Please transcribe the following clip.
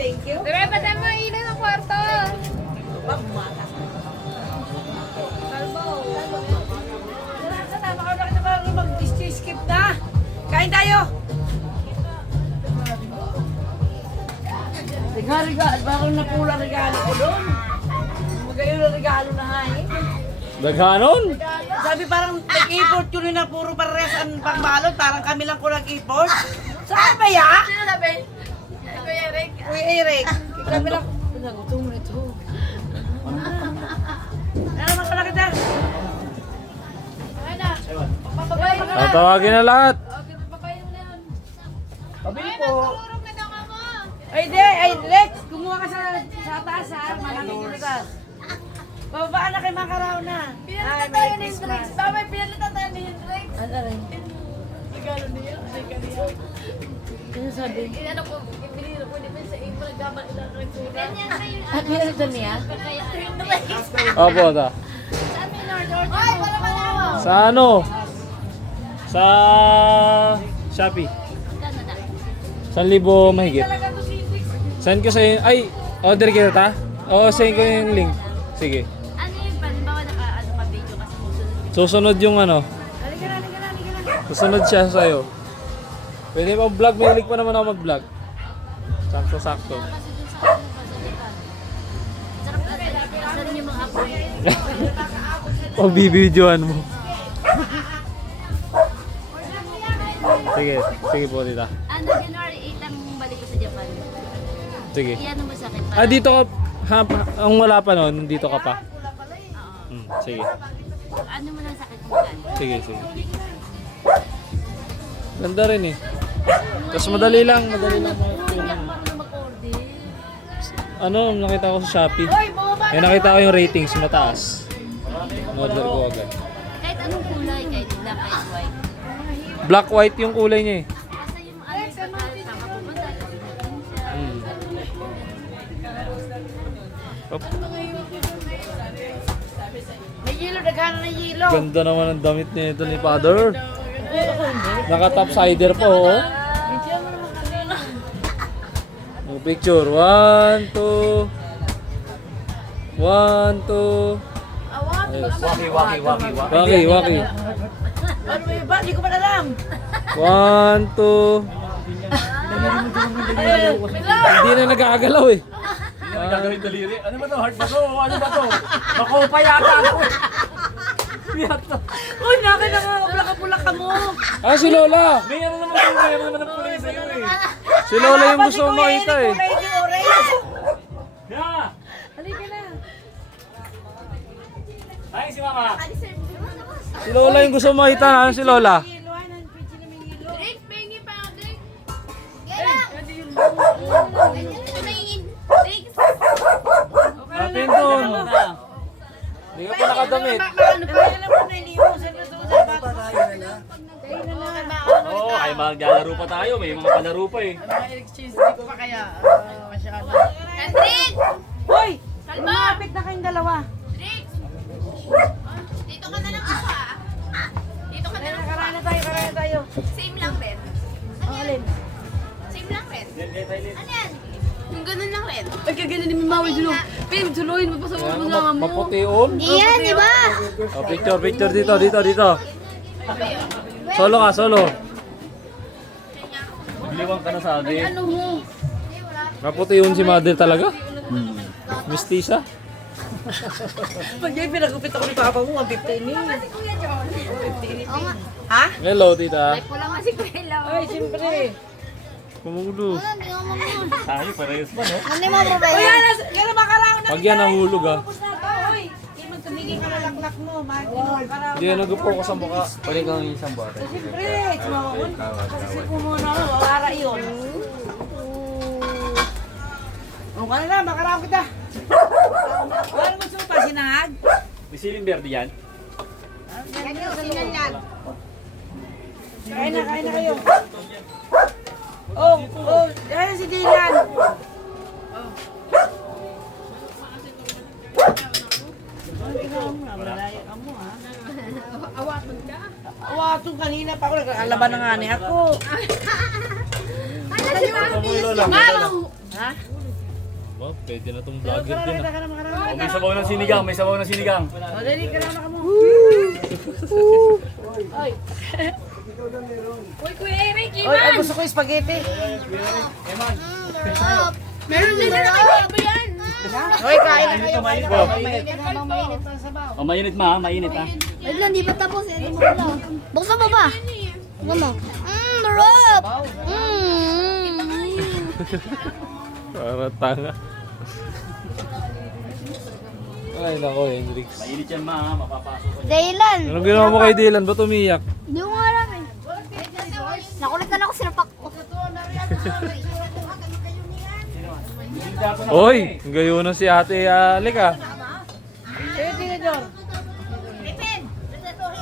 thank you. Dire, patay mo ilan ang kwarto. Pagmata. Kalbo. Tama ka na ba mag-skip na? Kain tayo! Regalo, parang nakula regalo ko doon. Magayon na regalo na hain. Daghanon? Sabi parang nag-import yun na puro pares ang pangbalot. Parang kami lang ko nag-import. Saan ba ya? Sino sabi? Kuya Eric. Uy, Eric. Kami lang. Nagutom mo ito. Ano naman pala kita? Ay na. Papabayin mo na. Tatawagin na lahat. Okay, papabayin mo na yun. Pabili Ay, po. magtulurong na daw ka mo. Ay, di. Ay, Lex. Kumuha ka sa taas ha. Maraming iligas. Bababa na kay Makarao na. Pinalitan tayo ni Hendrix. Babay, pinalitan tayo ni Hendrix. Ano rin? Regalo niya. Regalo niya. Ano sabi? Ano ko, ibiniro ko din sa imo naggaman ilang rektura. Ganyan kayo. At pinalitan niya? Kaya Hendrix. Opo, ta. Saan may order? Ay, wala ka na. Sa ano? Sa Shopee. Gano'n na. 1,000 mahigit. Talaga to si Hendrix. Send ko sa ay, order kita ta? Oo, send ko yung link. Sige. Ano yung palimbawa naka-ano ka video kasi musunod. Susunod yung ano. Halika na, halika na, halika na. Susunod siya sa'yo. Pwede pa vlog, may link pa naman ako mag-vlog. Sakto-sakto. Kasi dun sa ano pasalitan. Sarap kasi. Isa rin yung mga apoy. Pag-videoan mo. Sige, sige po tita. Ano, January 8 ang balik ko sa Japan. Sige. Iyan mo sa akin. Ah, dito ka, ang wala pa noon, dito ka pa. Oo. Sige. Ano mo lang sa akin kung saan. Sige, sige. Ganda rin eh. Tapos madali lang. Hindi ako marunong mag-order. Ano, nakita ko sa Shopee. Hoy, bumaba Eh, nakita ko yung ratings, mataas. Order ko agad. Kahit anong kulay, kahit black, kahit white. Black white yung kulay niya eh. Basta yung ano, yung pagkakasama pumunta, din siya. Op, May yelo, naghahanap ng yelo. ganda naman ang damit nito ni Father. Naka-topsider po. Oh. Oh, picture. 1, 2. 1, 2. Waki, waki. Ano ba iba? Hindi ko pa alam. 1, 2. Hindi na nag-aagalaw eh. Gagawin daliri. Ano ba to? Heart ba to? Ano ba to? Makopa yata ako. Uy, nakin na nga. Bulak ka mo. Ah, si Lola. May ano naman yung may ano naman ang kulay sa'yo eh. Si Lola yung gusto mo makita eh. Orange. Yeah! Halika na. Ay, si Mama. Si Lola yung gusto mo makita. Ano si Lola? Yelo, ang pitch na may yelo. Drink, pengi pa ako, drink. Atin doon. Hindi ka pa nakadamit. Ano pa yan naman na iniusan na doon sa bata. Oo, ay maglalaro pa tayo. May mga palaro pa eh. Hendrik! Hoy! Kalma! Lumapit na kayong dalawa. Drink! Dito ka na lang ako ah. Dito ka na lang ako Karana ah. tayo, karana tayo. Same lang rin. Ang alin? Same lang rin. Ano yan? Yung ganun lang rin. Ay, kagana ni Mamawi Julo. Pinagsuloyin mo pa sa mga mga mo. Maputiun. Iyan, di ba? Oh, picture, picture dito, dito. Solo ka, solo. Liwang ka na sabi. Ano mo? Maputiun si mother talaga. Mistisa. Pag yung pinagupit ako ni Papa mo, 150 ni. Oo nga. Ha? Hello, tita. Like wala nga si Kuya Ay, siyempre. Kumulo. Hindi mo mo. Tayo, parehas ba no? Ano mo bro ba Uy, yan? yan na makarao na. Pag yan nahulog ah. Tapos na to, uy. Hindi mo tumigil ka na laklak mo. Makarao Hindi yan nagupo ko sa mukha. Pwede kang isang buwan. Siyempre, sumawon. Kasi po muna ako, wala yun. O, ka na, makarao kita. Wala naman supa, sinahag. May siling berde yan? Kain na kayo. Oh, yan si Dylan. Malayo ka mo, ha? Awaton ka. Awatong kanina pa ako, nagkakalaban na nga ni ako. Ano si Mami? Mama! Ha? Wow, pwede na tong vlogger din ah. Oh, may sabaw ng sinigang, may sabaw ng sinigang. O, dali ka na mo. Uy, Kuya Eric, Oy, ay, gusto ko yung spaghetti. meron din na kayo ba yan? Oy, kain na kayo. Mainit Kain po. na. Mainit na habang mainit ang sabaw. Oh, mainit ma, mainit ha. Wait lang, di pa tapos. Ito mo lang. Buksan mo ba? Buksan mo. Marap! Para tanga. Ay nako, Hendrix. Mainit yan ma, ha? Mapapasok ko. Dylan! Anong ginawa mo kay Dylan? Ba't umiyak? Di ko nga alam eh. Nakulitan ako sinapak ko. Hoy, ang gayo na si Ate Alec ah.